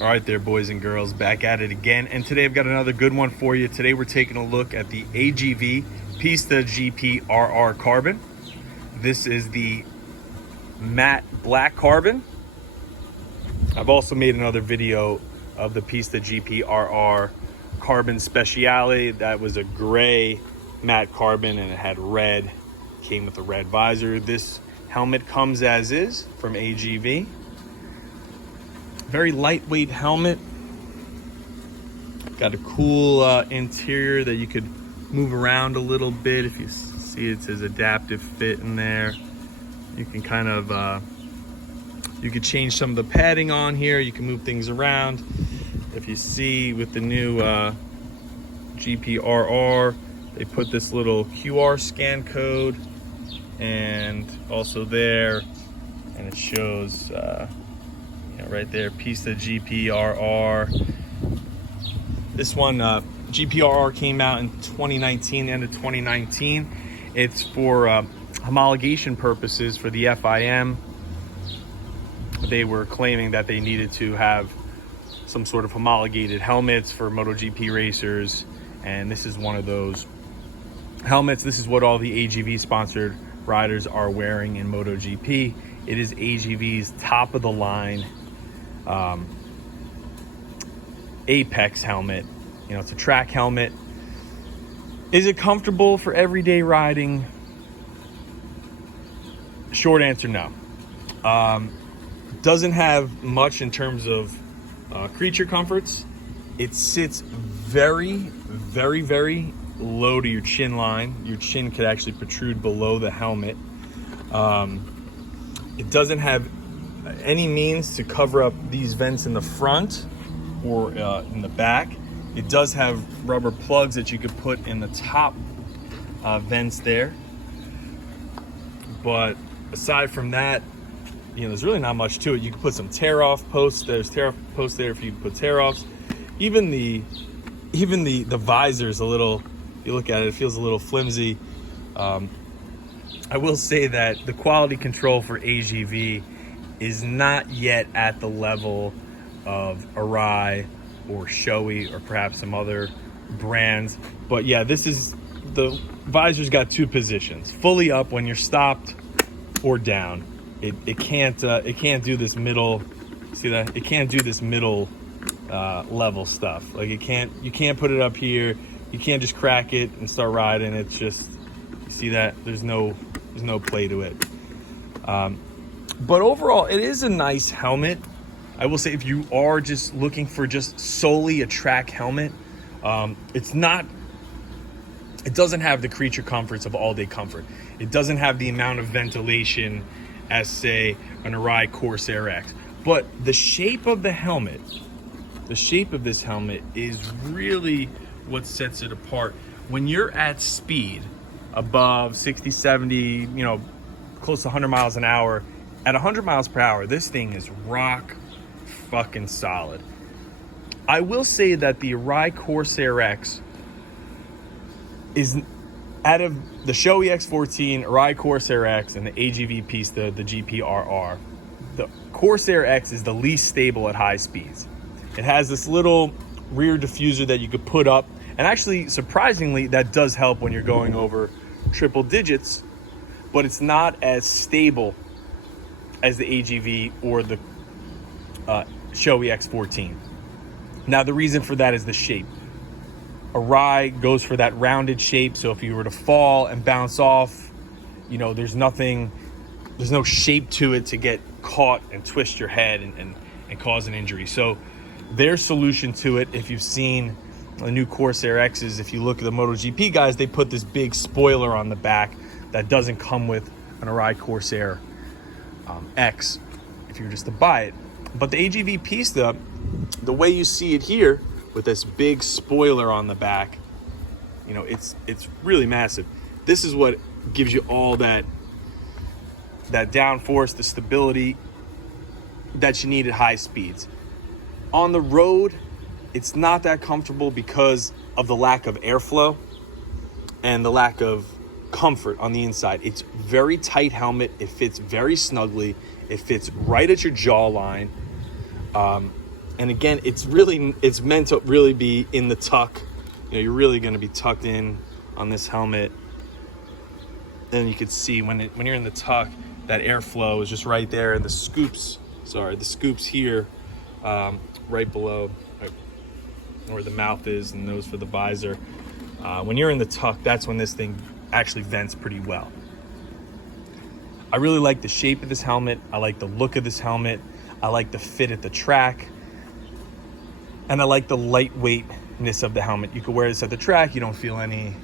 All right there, boys and girls, back at it again. And today I've got another good one for you. Today we're taking a look at the AGV Pista GP RR Carbon. This is the matte black carbon. I've also made another video of the Pista GP RR Carbon Speciale. That was a gray matte carbon and it had red, came with a red visor. This helmet comes as is from AGV. Very lightweight helmet. Got a cool interior that you could move around a little bit. If you see, it says adaptive fit in there. You can kind of, you could change some of the padding on here. You can move things around. If you see with the new GPRR, they put this little QR scan code and also there, and it shows right there, Pista GPRR. This one, GPRR came out in 2019, end of 2019. It's for homologation purposes for the FIM. They were claiming that they needed to have some sort of homologated helmets for MotoGP racers, and this is one of those helmets. This is what all the AGV sponsored riders are wearing in MotoGP. It is AGV's top of the line Apex helmet. You know, it's a track helmet. Is it comfortable for everyday riding? Short answer, no. Doesn't have much in terms of creature comforts. It sits very, very, very low to your chin line. Your chin could actually protrude below the helmet. It doesn't have any means to cover up these vents in the front or in the back. It does have rubber plugs that you could put in the top vents there. But aside from that, you know, there's really not much to it. You can put some tear-off posts. There's tear-off posts there if you put tear-offs. Even the visor is a little, you look at it, it feels a little flimsy. I will say that the quality control for AGV is not yet at the level of Arai or Shoei or perhaps some other brands. But yeah, this is, the visor's got two positions: fully up when you're stopped, or down. It can't do this middle, see that? It can't do this middle level stuff. Like you can't put it up here. You can't just crack it and start riding. It's just, you see that? There's no play to it. But overall, it is a nice helmet. I will say, if you are just looking for just solely a track helmet, it doesn't have the creature comforts of all-day comfort. It doesn't have the amount of ventilation as, say, an Arai Corsair X. But the shape of the helmet, the shape of this helmet is really what sets it apart. When you're at speed, above 60, 70, you know, close to 100 miles an hour, at 100 miles per hour, this thing is rock fucking solid. I will say that the Arai Corsair X is, out of the Shoei X14, Arai Corsair X, and the AGV Pista, the GPRR, the Corsair X is the least stable at high speeds. It has this little rear diffuser that you could put up, and actually, surprisingly, that does help when you're going over triple digits, but it's not as stable as the AGV or the Shoei X14. Now, the reason for that is the shape. Arai goes for that rounded shape, so if you were to fall and bounce off, you know, there's no shape to it to get caught and twist your head and cause an injury. So their solution to it, if you've seen the new Corsair X's, if you look at the MotoGP guys, they put this big spoiler on the back that doesn't come with an Arai Corsair X if you were just to buy it. But the AGV Pista, the way you see it here with this big spoiler on the back, you know, it's really massive. This is what gives you all that downforce, the stability that you need at high speeds. On the road, it's not that comfortable because of the lack of airflow and the lack of comfort on the inside. It's very tight helmet. It fits very snugly. It fits right at your jawline. And again, it's meant to really be in the tuck. You know, you're really going to be tucked in on this helmet. And you can see when you're in the tuck, that airflow is just right there, and the scoops here, right below where the mouth is and nose for the visor. When you're in the tuck, that's when this thing actually vents pretty well. I really like the shape of this helmet. I like the look of this helmet. I like the fit at the track. And I like the lightweightness of the helmet. You can wear this at the track. You don't feel any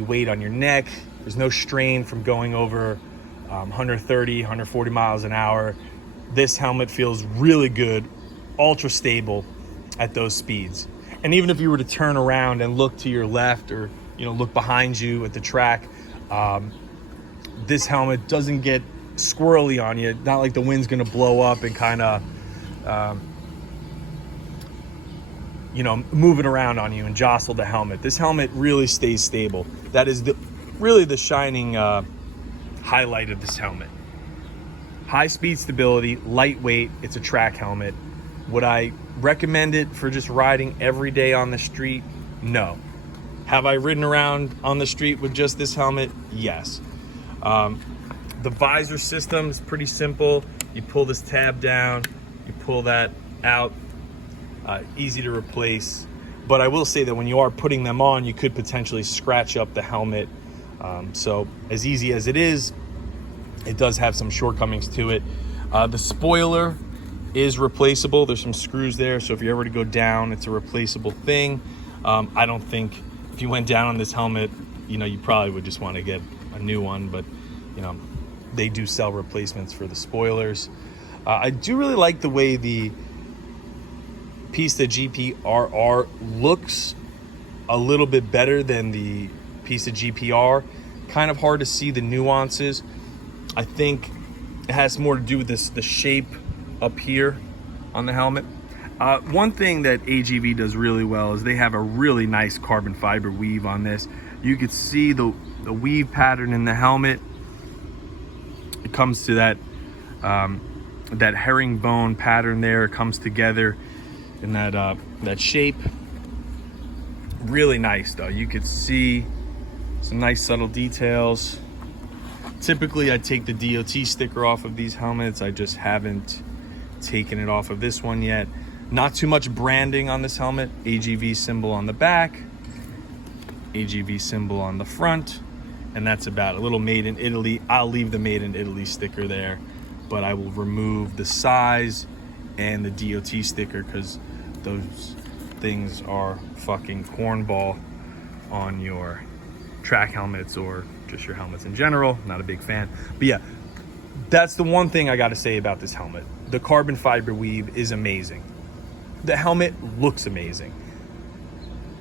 weight on your neck. There's no strain from going over 130, 140 miles an hour. This helmet feels really good, ultra stable at those speeds. And even if you were to turn around and look to your left, or look behind you at the track, this helmet doesn't get squirrely on you. Not like the wind's gonna blow up and kind of move it around on you and jostle the helmet. This helmet really stays stable. That is really the shining highlight of this helmet. High speed stability, lightweight. It's a track helmet. Would I recommend it for just riding every day on the street? No. Have I ridden around on the street with just this helmet? Yes. The visor system is pretty simple. You pull this tab down, you pull that out. Easy to replace. But I will say that when you are putting them on, you could potentially scratch up the helmet. So as easy as it is, it does have some shortcomings to it. The spoiler is replaceable. There's some screws there, so if you're ever to go down, it's a replaceable thing. I don't think if you went down on this helmet, you probably would just want to get a new one, but they do sell replacements for the spoilers. I do really like the way the Pista GP RR looks a little bit better than the Pista GPR. Kind of hard to see the nuances. I think it has more to do with the shape up here on the helmet. One thing that AGV does really well is they have a really nice carbon fiber weave on this. You could see the weave pattern in the helmet. It comes to that herringbone pattern there. It comes together in that shape. Really nice though. You could see some nice subtle details. Typically I take the DOT sticker off of these helmets. I just haven't taken it off of this one yet. Not too much branding on this helmet. AGV symbol on the back, AGV symbol on the front, and that's about a little made in Italy. I'll leave the made in Italy sticker there, but I will remove the size and the DOT sticker because those things are fucking cornball on your track helmets or just your helmets in general. Not a big fan. But yeah, that's the one thing I got to say about this helmet. The carbon fiber weave is amazing. The helmet looks amazing.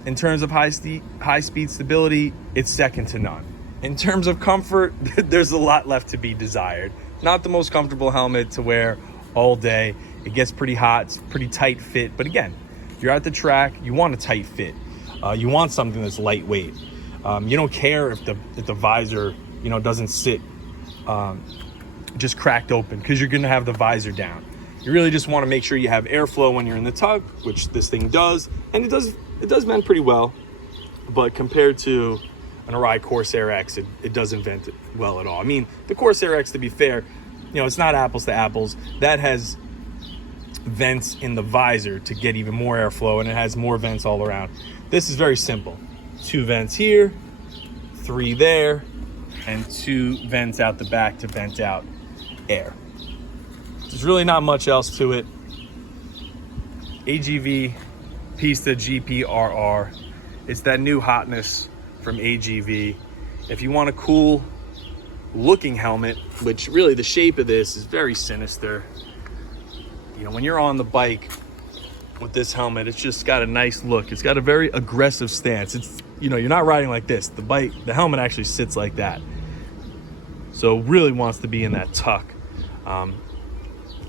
In terms of high speed stability, it's second to none. In terms of comfort, there's a lot left to be desired. Not the most comfortable helmet to wear all day. It gets pretty hot, it's pretty tight fit. But again, if you're at the track, you want a tight fit. You want something that's lightweight. You don't care if the visor, doesn't sit just cracked open, because you're gonna have the visor down. You really just want to make sure you have airflow when you're in the tuck, which this thing does, and it does vent pretty well. But compared to an Arai Corsair X, it doesn't vent well at all. I mean, the Corsair X, to be fair, it's not apples to apples. That has vents in the visor to get even more airflow, and it has more vents all around. This is very simple. 2 vents here, 3 there, and 2 vents out the back to vent out air. There's really not much else to it. AGV Pista GP RR. It's that new hotness from AGV. If you want a cool looking helmet, which really the shape of this is very sinister. When you're on the bike with this helmet, it's just got a nice look. It's got a very aggressive stance. It's, you're not riding like this. The helmet actually sits like that. So it really wants to be in that tuck.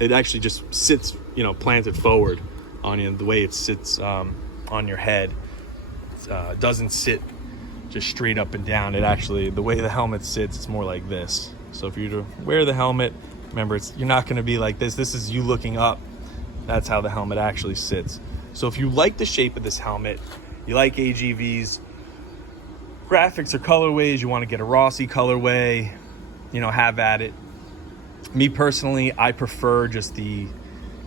It actually just sits, planted forward on you, the way it sits on your head. It doesn't sit just straight up and down. It actually, the way the helmet sits, it's more like this. So if you're to wear the helmet, remember, you're not going to be like this. This is you looking up That's how the helmet actually sits. So if you like the shape of this helmet, you like AGV's graphics or colorways, you want to get a Rossi colorway, you know, have at it. Me personally, I prefer just the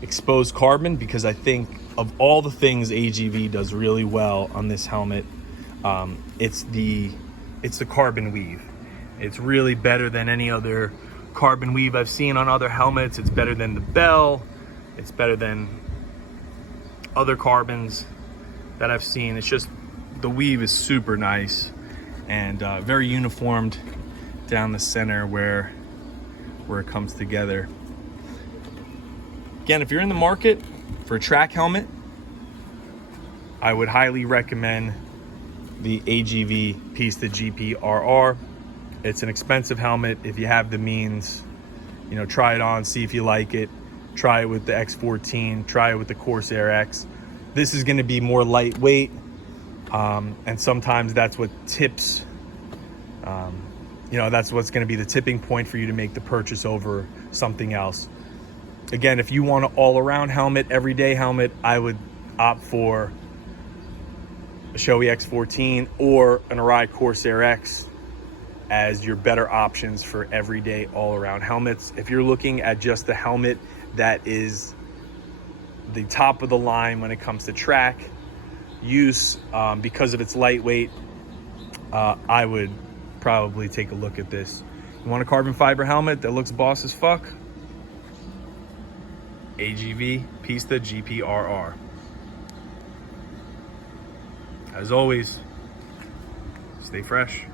exposed carbon because I think of all the things AGV does really well on this helmet, it's the carbon weave. It's really better than any other carbon weave I've seen on other helmets. It's better than the Bell. It's better than other carbons that I've seen. It's just, the weave is super nice and very uniformed down the center where it comes together. Again, if you're in the market for a track helmet, I would highly recommend the AGV Pista GP RR. It's an expensive helmet. If you have the means, you know, try it on, see if you like it. Try it with the X14, try it with the Corsair X. This is gonna be more lightweight, and sometimes that's what tips, you know, that's what's gonna be the tipping point for you to make the purchase over something else. Again, if you want an all-around helmet, everyday helmet, I would opt for a Shoei X14 or an Arai Corsair X as your better options for everyday all-around helmets. If you're looking at just the helmet that is the top of the line when it comes to track use, because of its lightweight, I would probably take a look at this. You want a carbon fiber helmet that looks boss as fuck? AGV Pista GP RR. As always, stay fresh.